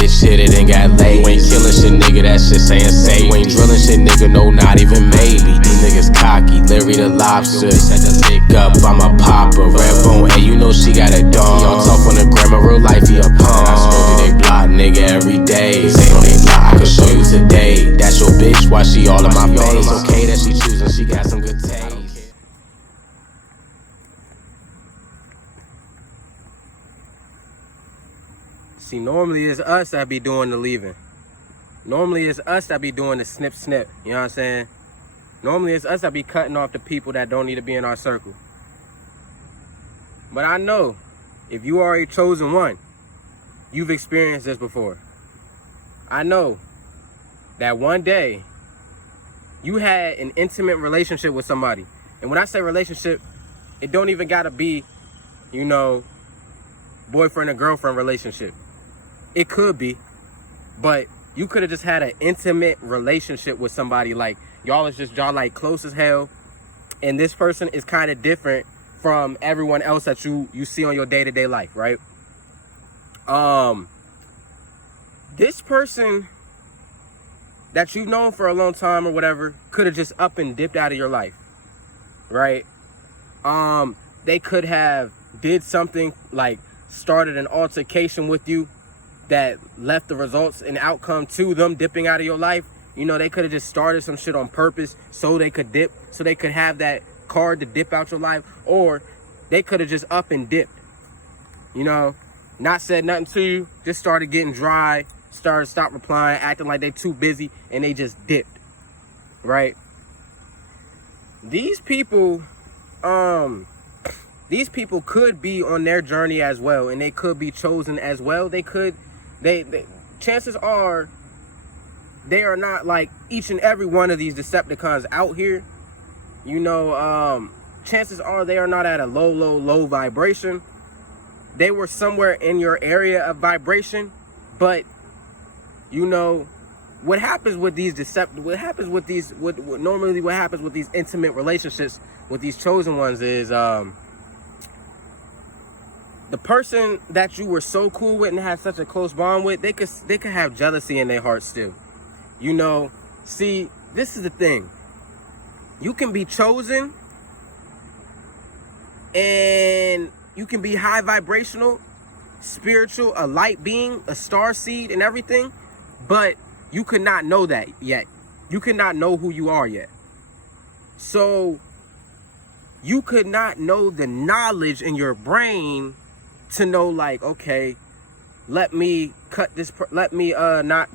bitch hit it and got laid. You ain't killing shit, nigga, that shit saying say. You ain't drilling shit, nigga, no, not even maybe. These niggas cocky, Larry the lobster. Set the lick up, I'm a popper. Red bone, hey, you know she got a dong. He on tough on the gram, in real life, he a punk. I smoke to they block, nigga, every day. Say on they block, I can show you today. That's your bitch, why she all in my face? Okay that she choosing, she got some good taste. See, normally it's us that be doing the leaving. Normally it's us that be doing the snip snip. You know what I'm saying? Normally it's us that be cutting off the people that don't need to be in our circle. But I know if you are a chosen one, you've experienced this before. I know that one day you had an intimate relationship with somebody. And when I say relationship, it don't even gotta be, you know, boyfriend and girlfriend relationship. It could be, but you could have just had an intimate relationship with somebody. Like y'all like close as hell, and this person is kind of different from everyone else that you see on your day-to-day life, right? This person that you've known for a long time or whatever could have just up and dipped out of your life, right? They could have did something like started an altercation with you that left the results and outcome to them dipping out of your life. You know, they could have just started some shit on purpose so they could dip, so they could have that card to dip out your life, or they could have just up and dipped. You know, not said nothing to you, just started getting dry, stopped replying, acting like they too busy, and they just dipped, right? These people could be on their journey as well, and they could be chosen as well. They chances are they are not like each and every one of these Decepticons out here. You know, chances are they are not at a low vibration. They were somewhere in your area of vibration, but you know what happens with these what happens with these intimate relationships with these chosen ones is the person that you were so cool with and had such a close bond with, they could have jealousy in their heart still. You know, see, this is the thing. You can be chosen and you can be high vibrational, spiritual, a light being, a star seed and everything, but you could not know that yet. You could not know who you are yet. So you could not know the knowledge in your brain to know, like, okay, let me cut this, let me not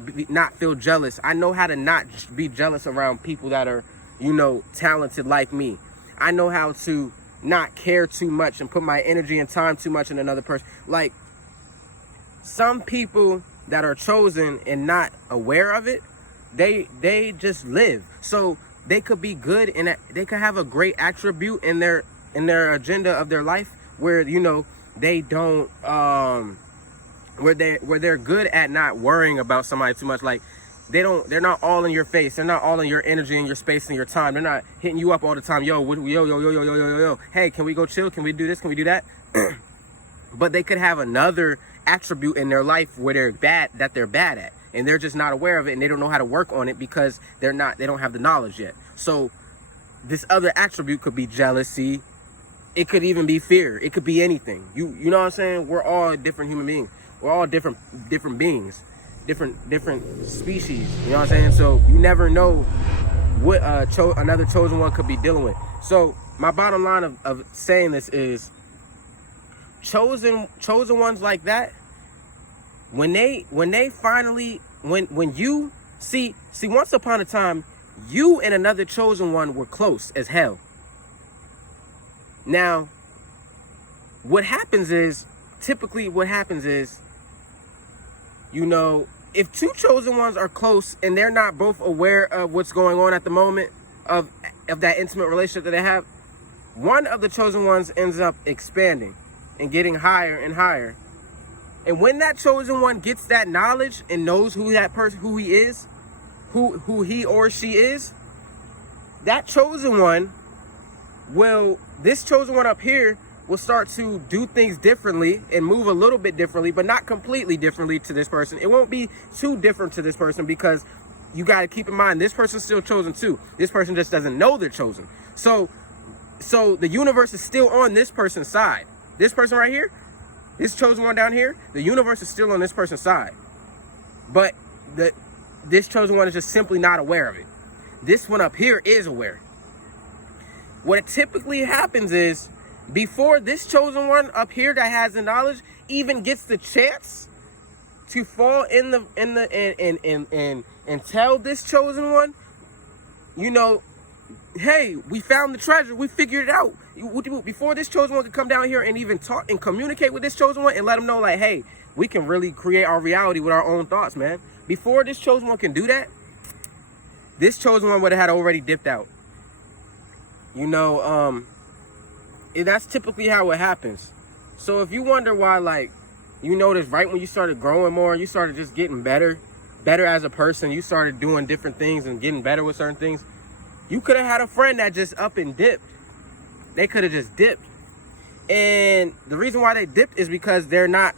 feel jealous. I know how to not be jealous around people that are, you know, talented like me. I know how to not care too much and put my energy and time too much in another person. Like, some people that are chosen and not aware of it, they just live. So they could be good and they could have a great attribute in their agenda of their life where, you know, they don't where they're good at not worrying about somebody too much. Like they're not all in your face. They're not all in your energy and your space and your time. They're not hitting you up all the time. Yo. Hey, can we go chill? Can we do this? Can we do that? But they could have another attribute in their life where they're bad at, and they're just not aware of it, and they don't know how to work on it because they don't have the knowledge yet. So this other attribute could be jealousy. It could even be fear. It could be anything. You know what I'm saying? We're all different human beings. We're all different beings, different species. You know what I'm saying? So you never know what another chosen one could be dealing with. So my bottom line of saying this is chosen ones like that, when you see once upon a time, you and another chosen one were close as hell. Now, typically what happens is, you know, if two chosen ones are close and they're not both aware of what's going on at the moment of that intimate relationship that they have, one of the chosen ones ends up expanding and getting higher and higher. And when that chosen one gets that knowledge and knows who that person, who he is, who he or she is, that chosen one this chosen one up here will start to do things differently and move a little bit differently, but not completely differently to this person. It won't be too different to this person, because you got to keep in mind, this person's still chosen too. This person just doesn't know they're chosen. So the universe is still on this person's side. This person right here, this chosen one down here, the universe is still on this person's side. But this chosen one is just simply not aware of it. This one up here is aware. What typically happens is, before this chosen one up here that has the knowledge even gets the chance to fall in the and tell this chosen one, you know, hey, we found the treasure, we figured it out. Before this chosen one could come down here and even talk and communicate with this chosen one and let them know, like, hey, we can really create our reality with our own thoughts, man. Before this chosen one can do that, this chosen one would have had already dipped out. You know, that's typically how it happens. So if you wonder why, like, you notice right when you started growing more, you started just getting better as a person, you started doing different things and getting better with certain things, you could have had a friend that just up and dipped. They could have just dipped. And the reason why they dipped is because they're not,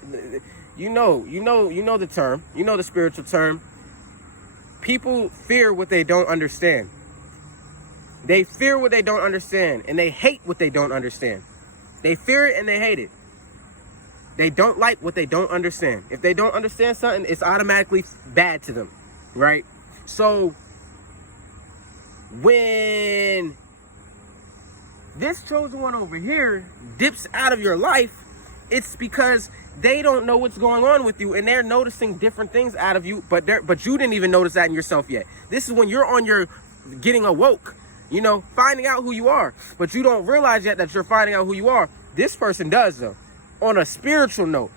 you know the term, you know the spiritual term. People fear what they don't understand. They fear what they don't understand, and they hate what they don't understand. They fear it and they hate it. They don't like what they don't understand. If they don't understand something, it's automatically bad to them, right? So when this chosen one over here dips out of your life, it's because they don't know what's going on with you, and they're noticing different things out of you, but you didn't even notice that in yourself yet. This is when you're on your getting awoke, you know, finding out who you are, but you don't realize yet that you're finding out who you are. This person does, though, on a spiritual note.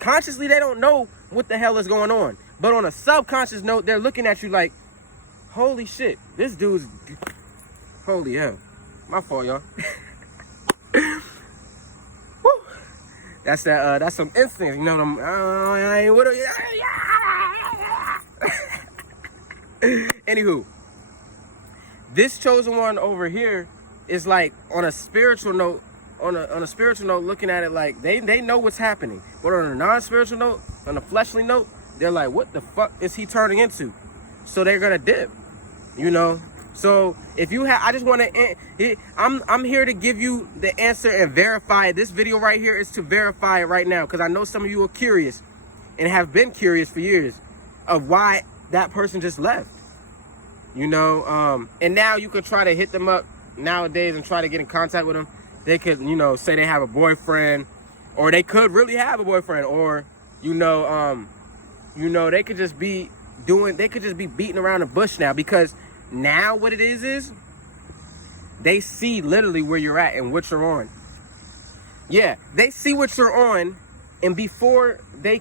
Consciously, they don't know what the hell is going on, but on a subconscious note, they're looking at you like, holy shit, this dude's, holy hell. My fault, y'all. Woo. That's some instinct, you know what Anywho, this chosen one over here is like on a spiritual note, on a spiritual note, looking at it like they know what's happening. But on a non-spiritual note, on a fleshly note, they're like, what the fuck is he turning into? So they're gonna dip, you know. So if you have, I just want to, I'm here to give you the answer and verify it. This video right here is to verify it right now, because I know some of you are curious and have been curious for years of why that person just left. You know, and now you could try to hit them up nowadays and try to get in contact with them. They could, you know, say they have a boyfriend, or they could really have a boyfriend, or, you know, they could just be beating around the bush now, because now what it is they see literally where you're at and what you're on. Yeah, they see what you're on, and before they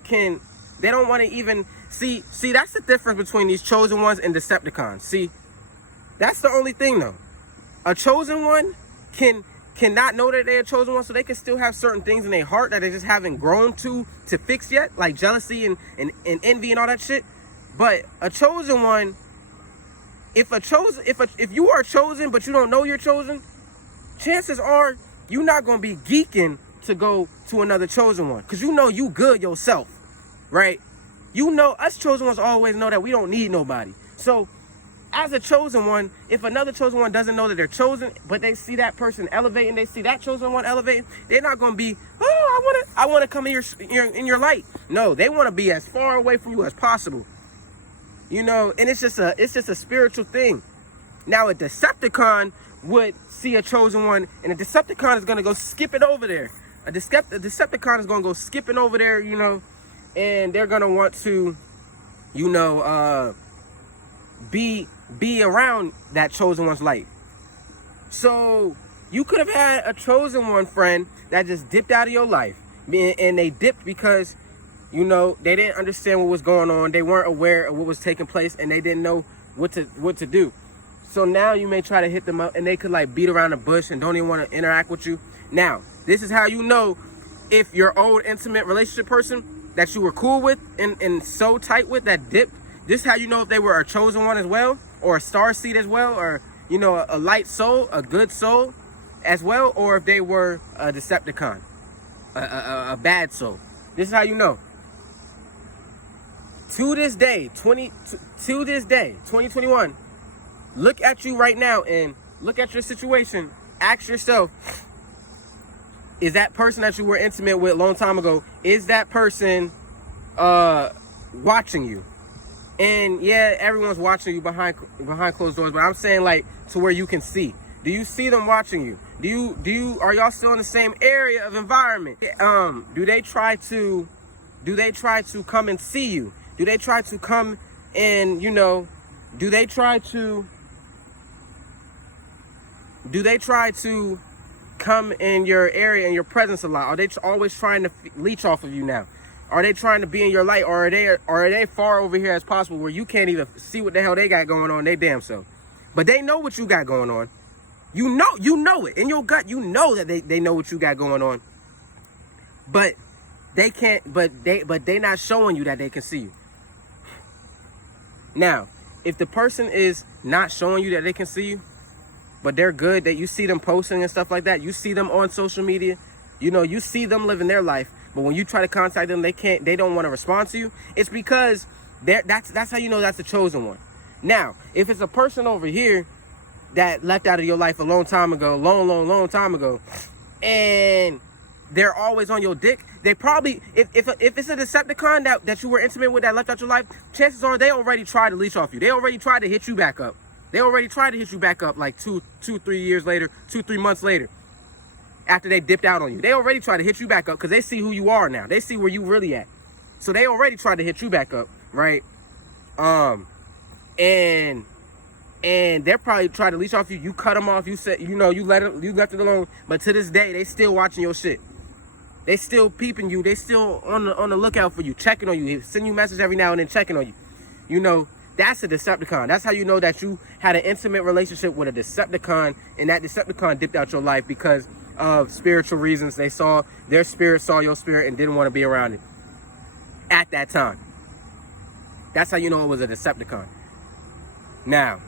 don't want to even see, that's the difference between these chosen ones and Decepticons. See, that's the only thing though. A chosen one cannot know that they're a chosen one, so they can still have certain things in their heart that they just haven't grown to fix yet, like jealousy and envy and all that shit. But a chosen one, if you are chosen but you don't know you're chosen, chances are you're not gonna be geeking to go to another chosen one, because you know you good yourself, right? You know, us chosen ones always know that we don't need nobody. So as a chosen one, if another chosen one doesn't know that they're chosen, but they see that person elevating, they see that chosen one elevating, they're not gonna be, oh, I wanna come in your light. No, they wanna be as far away from you as possible. You know, and it's just a spiritual thing. Now a Decepticon would see a chosen one, and a Decepticon is gonna go skipping over there. A Decepticon is gonna go skipping over there, you know, and they're gonna want to, you know, be around that chosen one's light. So you could have had a chosen one friend that just dipped out of your life, and they dipped because, you know, they didn't understand what was going on. They weren't aware of what was taking place, and they didn't know what to do. So now you may try to hit them up, and they could like beat around the bush and don't even want to interact with you. Now, this is how you know if your old intimate relationship person that you were cool with and so tight with that dipped. This is how you know if they were a chosen one as well, or a star seed as well, or, you know, a light soul, a good soul. as well, or if they were a Decepticon, a bad soul. This is how you know. To this day, 2021, look at you right now and look at your situation. Ask yourself, is that person that you were intimate with a long time ago, is that person watching you? And yeah, everyone's watching you behind closed doors, but I'm saying like to where you can see. Do you see them watching you? Are y'all still in the same area of environment? Do they try to come and see you? Do they try to come and, do they try to come in your area and your presence a lot? Are they always trying to leech off of you now? Are they trying to be in your light, or are they far over here as possible where you can't even see what the hell they got going on? They damn self. But they know what you got going on. You know it in your gut. You know that they know what you got going on. But they can't. But they not showing you that they can see you. Now, if the person is not showing you that they can see you, but they're good, that you see them posting and stuff like that, you see them on social media, you see them living their life, but when you try to contact them, they don't want to respond to you. It's because that's how you know that's the chosen one. Now, if it's a person over here that left out of your life a long time ago, long time ago, and they're always on your dick, they probably, if it's a Decepticon that you were intimate with that left out your life, chances are they already tried to leech off you. They already tried to hit you back up. They already tried to hit you back up like 3 years later, 3 months later, after they dipped out on you. They already tried to hit you back up because they see who you are now. They see where you really at. So they already tried to hit you back up, right? And they're probably trying to leech off you. You cut them off. You said, you left it alone. But to this day, they still watching your shit. They still peeping you. They still on the lookout for you, checking on you, send you messages every now and then, checking on you. That's a Decepticon. That's how you know that you had an intimate relationship with a Decepticon, and that Decepticon dipped out your life because of spiritual reasons. Their spirit saw your spirit and didn't want to be around it at that time. That's how you know it was a Decepticon. Now,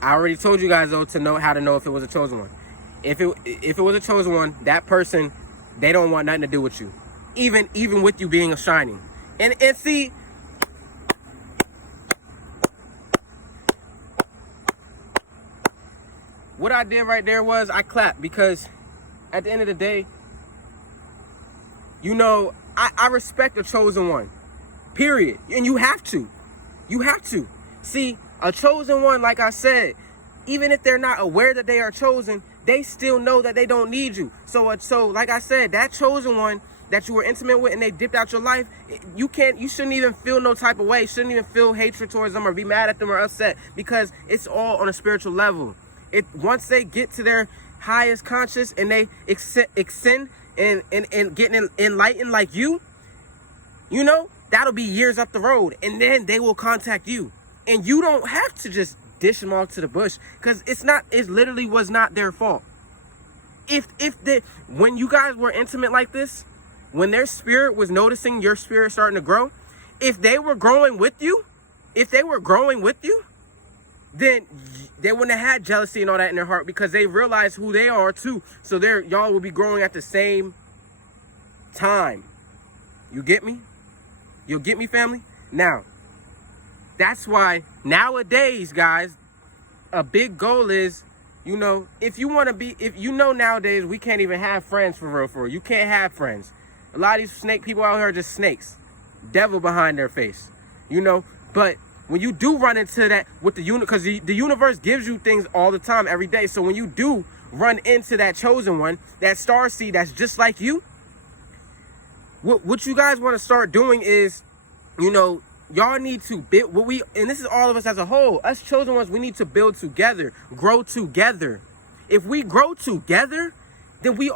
I already told you guys though to know how to know if it was a chosen one. If it was a chosen one, that person, they don't want nothing to do with you, even with you being a shining. And see. What I did right there was I clapped, because at the end of the day, I respect a chosen one, period. And you have to. See, a chosen one, like I said, even if they're not aware that they are chosen, they still know that they don't need you. So like I said, that chosen one that you were intimate with and they dipped out your life, you shouldn't even feel no type of way. Shouldn't even feel hatred towards them or be mad at them or upset, because it's all on a spiritual level. Once they get to their highest conscious and they ascend and getting enlightened like you, that'll be years up the road, and then they will contact you, and you don't have to just dish them off to the bush, because it literally was not their fault. When you guys were intimate like this, when their spirit was noticing your spirit starting to grow, if they were growing with you, then they wouldn't have had jealousy and all that in their heart, because they realize who they are too. So y'all will be growing at the same time. You get me? You'll get me, family? Now, that's why nowadays, guys, a big goal is, if nowadays we can't even have friends for real. You can't have friends. A lot of these snake people out here are just snakes. Devil behind their face. But when you do run into that with because the universe gives you things all the time, every day. So when you do run into that chosen one, that star seed that's just like you, what you guys want to start doing is, y'all need to build and this is all of us as a whole, us chosen ones, we need to build together, grow together. If we grow together, then we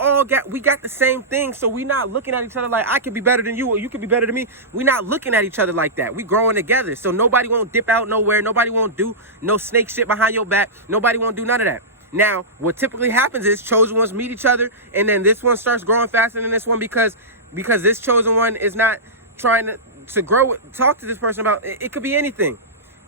got the same thing. So we not looking at each other like I could be better than you or you could be better than me. We not looking at each other like that. We growing together. So nobody won't dip out nowhere. Nobody won't do no snake shit behind your back. Nobody won't do none of that. Now, what typically happens is chosen ones meet each other, and then this one starts growing faster than this one because this chosen one is not trying to grow. Talk to this person about it. Could be anything.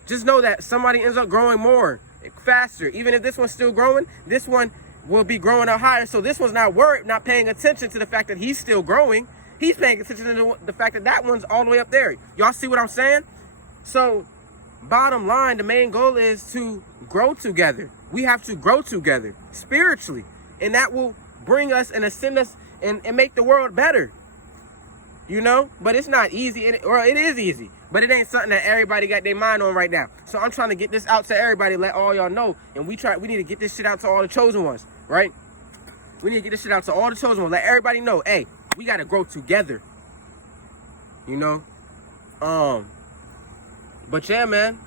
Just know that somebody ends up growing more, faster. Even if this one's still growing, this one will be growing up higher. So this one's not paying attention to the fact that he's still growing. He's paying attention to the fact that that one's all the way up there. Y'all see what I'm saying? So bottom line, the main goal is to grow together. We have to grow together spiritually, and that will bring us and ascend us and make the world better. You know, but it's not easy. It is easy, but it ain't something that everybody got their mind on right now. So I'm trying to get this out to everybody, let all y'all know. And we need to get this shit out to all the chosen ones, right? We need to get this shit out to all the chosen ones. Let everybody know, hey, we got to grow together. You know? But yeah, man,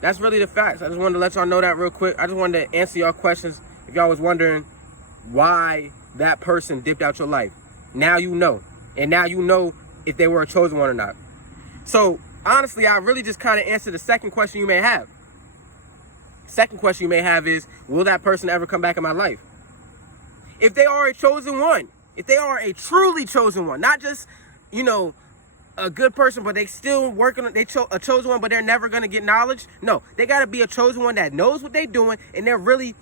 that's really the facts. I just wanted to let y'all know that real quick. I just wanted to answer y'all questions. If y'all was wondering why that person dipped out your life, now you know. And now you know if they were a chosen one or not. So, honestly, I really just kind of answered the second question you may have. Second question you may have is, will that person ever come back in my life? If they are a chosen one, if they are a truly chosen one, not just, you know, a good person, but they still working on, a chosen one, but they're never going to get knowledge. No, they got to be a chosen one that knows what they're doing, and they're really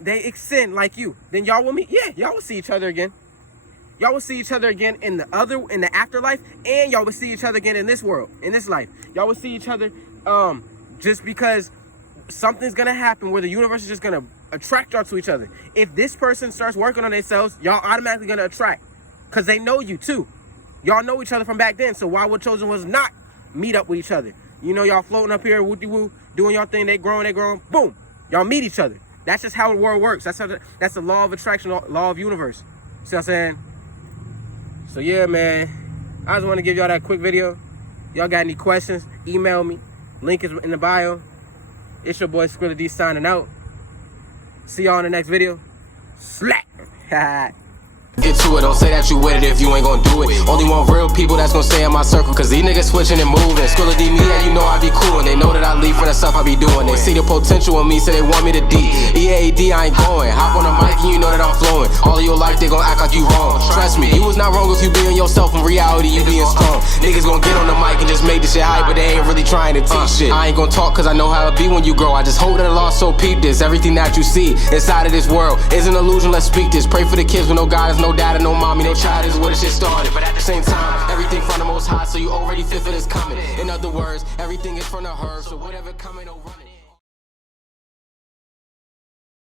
they extend like you. Then y'all will meet. Yeah, y'all will see each other again. Y'all will see each other again in the afterlife, and y'all will see each other again in this world, in this life. Y'all will see each other just because something's gonna happen where the universe is just gonna attract y'all to each other. If this person starts working on themselves, y'all automatically gonna attract, because they know you too. Y'all know each other from back then, so why would chosen ones not meet up with each other? You know, y'all floating up here, woo-de-woo, doing y'all thing, they growing, boom, y'all meet each other. That's just how the world works. That's the law of attraction, law of universe. See what I'm saying? So yeah, man, I just want to give y'all that quick video. Y'all got any questions, email me. Link is in the bio. It's your boy Skrilla D signing out. See y'all in the next video. Slap. Get to it, don't say that you with it if you ain't gon' do it. Only want real people that's gon' stay in my circle, cause these niggas switching and moving. Skrilla D me, and you know I be cool, and they know that I leave for the stuff I be doing. They see the potential in me, so they want me to D. EAD, I ain't going. Hop on the mic and you know that I'm flowing. All of your life, they gon' act like you wrong. Trust me, you was not wrong if you being yourself. In reality, you being strong. Niggas gon' get on the mic and just make this shit hype, but they ain't really trying to teach shit. I ain't gon' talk cause I know how it be when you grow. I just hope that the lost so peep this. Everything that you see inside of this world is an illusion, let's speak this. Pray for the kids with no guidance, no dad and no mommy. No child is where the shit started, but at the same time, everything from the most high, so you already fit for this coming. In other words, everything is from the herb, so whatever coming, no running.